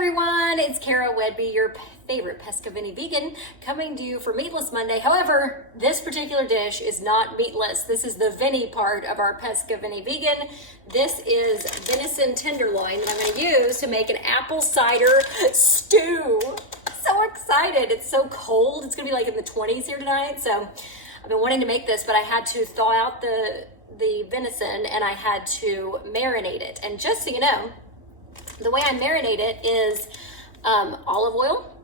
everyone, it's Cara Whedbee, your favorite pescavini vegan, coming to you for Meatless Monday. However, this particular dish is not meatless. This is the Vinny part of our pescavini vegan. This is venison tenderloin that I'm going to use to make an apple cider stew. So excited. It's so cold. It's going to be like in the 20s here tonight. So I've been wanting to make this, but I had to thaw out the venison and I had to marinate it. And just so you know, the way I marinate it is olive oil,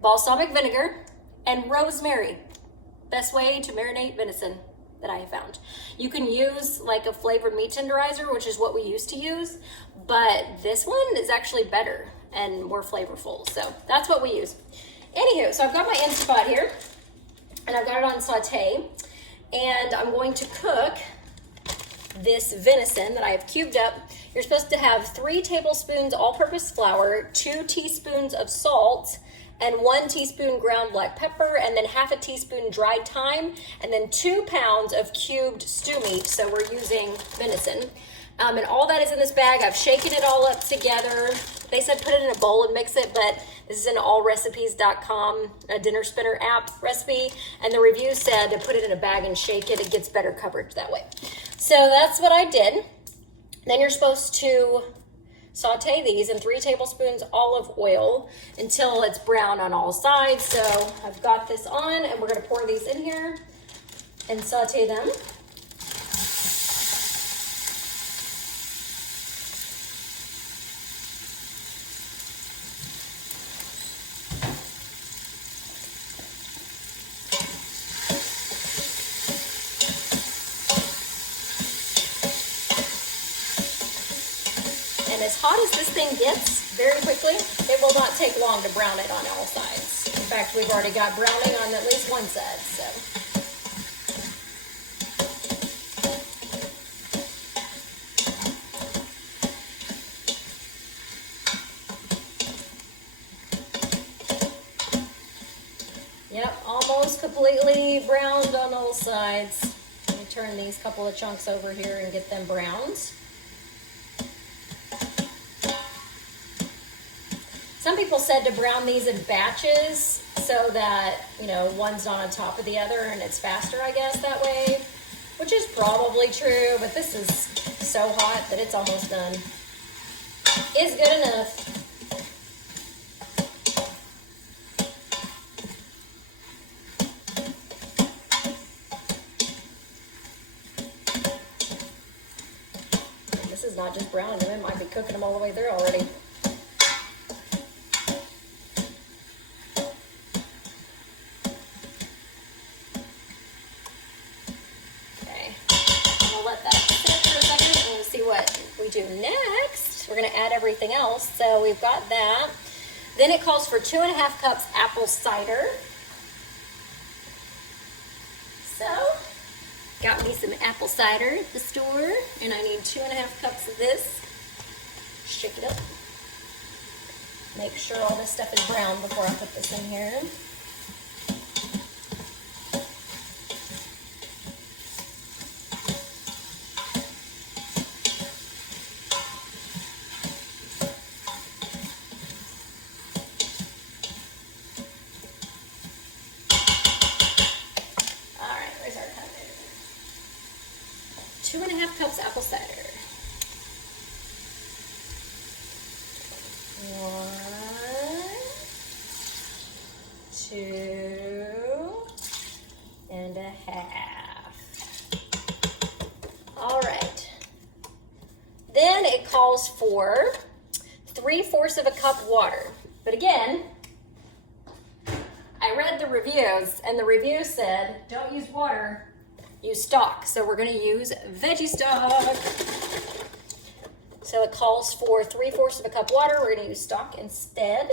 balsamic vinegar, and rosemary. Best way to marinate venison that I have found. You can use like a flavored meat tenderizer, which is what we used to use, but this one is actually better and more flavorful. So that's what we use. Anywho, so I've got my Instant Pot here and I've got it on saute, and I'm going to cook this venison that I have cubed up. You're supposed to have 3 tablespoons all-purpose flour, 2 teaspoons of salt, and 1 teaspoon ground black pepper, and then half a teaspoon dried thyme, and then 2 pounds of cubed stew meat. So we're using venison. And all that is in this bag. I've shaken it all up together. They said put it in a bowl and mix it, but this is an allrecipes.com, a dinner spinner app recipe, and the review said to put it in a bag and shake it. It gets better coverage that way. So that's what I did. Then you're supposed to saute these in 3 tablespoons olive oil until it's brown on all sides. So I've got this on, and we're going to pour these in here and saute them. And as hot as this thing gets, very quickly, it will not take long to brown it on all sides. In fact, we've already got browning on at least one side, so. Yep, almost completely browned on all sides. Let me turn these couple of chunks over here and get them browned. Some people said to brown these in batches so that, you know, one's not on top of the other and it's faster, I guess, that way, which is probably true, but this is so hot that it's almost done. It's good enough. This is not just browning them, it might be cooking them all the way through already. We do next, we're going to add everything else. So we've got that. Then it calls for 2.5 cups apple cider. So got me some apple cider at the store, and I need 2.5 cups of this. Shake it up. Make sure all this stuff is brown before I put this in here. Alright, where's our cup? 2.5 cups apple cider. 1, 2.5. All right. Then it calls for 3/4 of a cup water. But again, I read the reviews, and the review said, don't use water, use stock. So we're going to use veggie stock. So it calls for 3/4 of a cup water. We're going to use stock instead.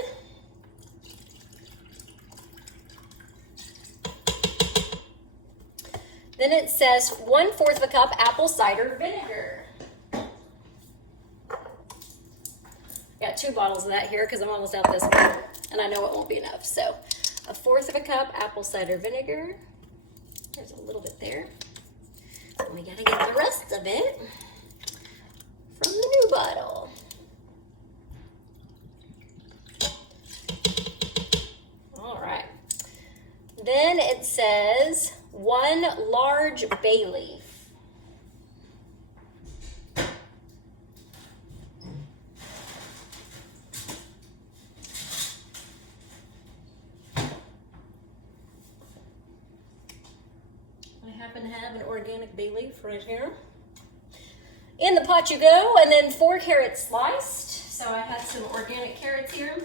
Then it says 1/4 of a cup apple cider vinegar. Got 2 bottles of that here because I'm almost out this one, and I know it won't be enough. So 1/4 of a cup apple cider vinegar. There's a little bit there. And we gotta get the rest of it from the new bottle. then it says 1 large bay leaf. I happen to have an organic bay leaf right here. In the pot you go, and then 4 carrots sliced. So I had some organic carrots here.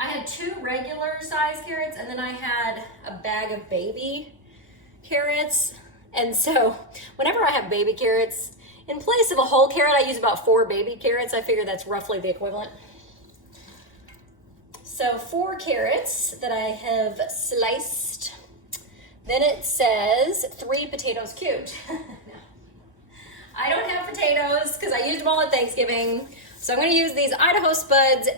I had 2 regular size carrots, and then I had a bag of baby carrots. And so whenever I have baby carrots, in place of a whole carrot, I use about 4 baby carrots. I figure that's roughly the equivalent. So 4 carrots that I have sliced. Then it says 3 potatoes cubed. I don't have potatoes because I used them all at Thanksgiving. So I'm going to use these Idaho Spuds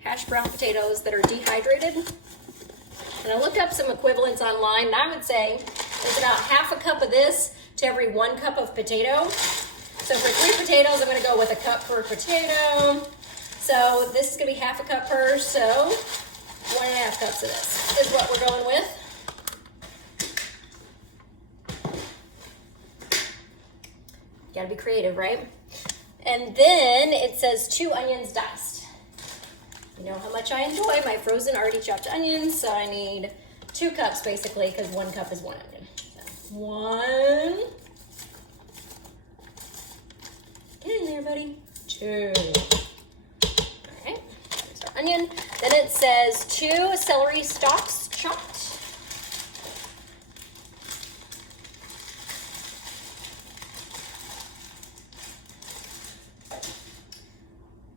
hash brown potatoes that are dehydrated. And I looked up some equivalents online, and I would say it's about half a cup of this to every 1 cup of potato. So for 3 potatoes, I'm going to go with a cup per potato. So this is going to be half a cup per, so 1.5 cups of this is what we're going with. Gotta be creative, right? And then it says 2 onions diced. You know how much I enjoy my frozen already chopped onions, so I need 2 cups basically, because 1 cup is 1 onion. So 1. Get in there, buddy. 2. Alright, there's our onion. Then it says 2 celery stalks chopped.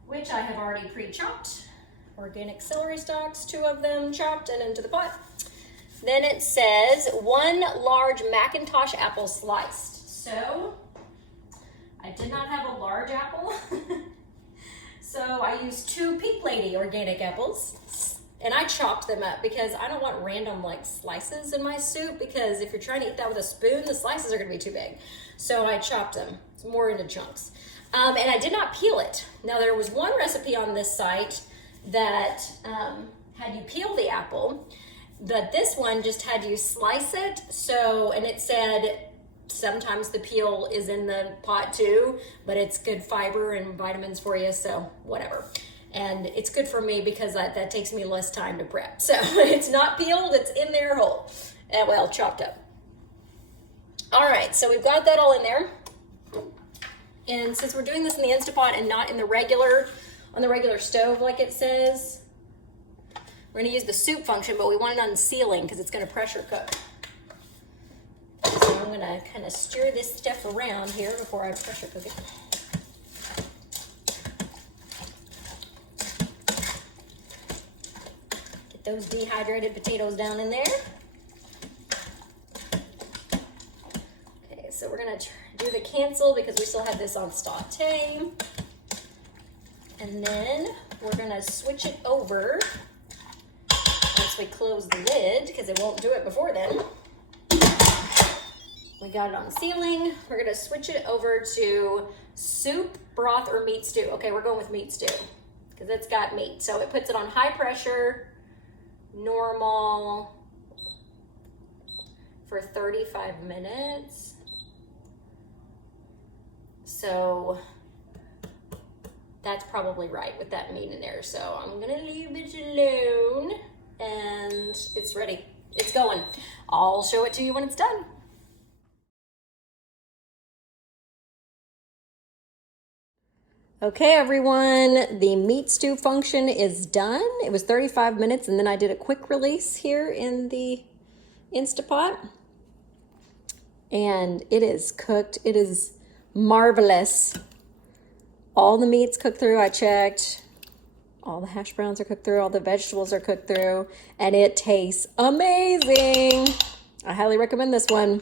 Which I have already pre-chopped. Organic celery stalks, 2 of them chopped and into the pot. Then it says 1 large Macintosh apple sliced. So I did not have a large apple. So I used 2 Pink Lady organic apples. And I chopped them up because I don't want random like slices in my soup, because if you're trying to eat that with a spoon, the slices are gonna be too big. So I chopped them more into chunks. And I did not peel it. Now there was one recipe on this site that had you peel the apple, but this one just had you slice it. So, and it said sometimes the peel is in the pot too, but it's good fiber and vitamins for you, so whatever. And it's good for me because that takes me less time to prep. So it's not peeled, it's in there whole. Well, chopped up. All right, so we've got that all in there. And since we're doing this in the Instapot and not in the regular, on the regular stove like it says, we're gonna use the soup function, but we want it on sealing because it's gonna pressure cook. So I'm gonna kind of stir this stuff around here before I pressure cook it. Get those dehydrated potatoes down in there. Okay, so we're gonna do the cancel because we still have this on saute. And then we're gonna switch it over once we close the lid, because it won't do it before then. We got it on sealing. We're gonna switch it over to soup, broth, or meat stew. Okay, we're going with meat stew because it's got meat. So it puts it on high pressure, normal, for 35 minutes. So that's probably right with that meat in there. So I'm gonna leave it alone and it's ready. It's going. I'll show it to you when it's done. Okay, everyone, the meat stew function is done. It was 35 minutes and then I did a quick release here in the Instapot. And it is cooked. It is marvelous. All the meat's cooked through, I checked. All the hash browns are cooked through, all the vegetables are cooked through, and it tastes amazing. I highly recommend this one.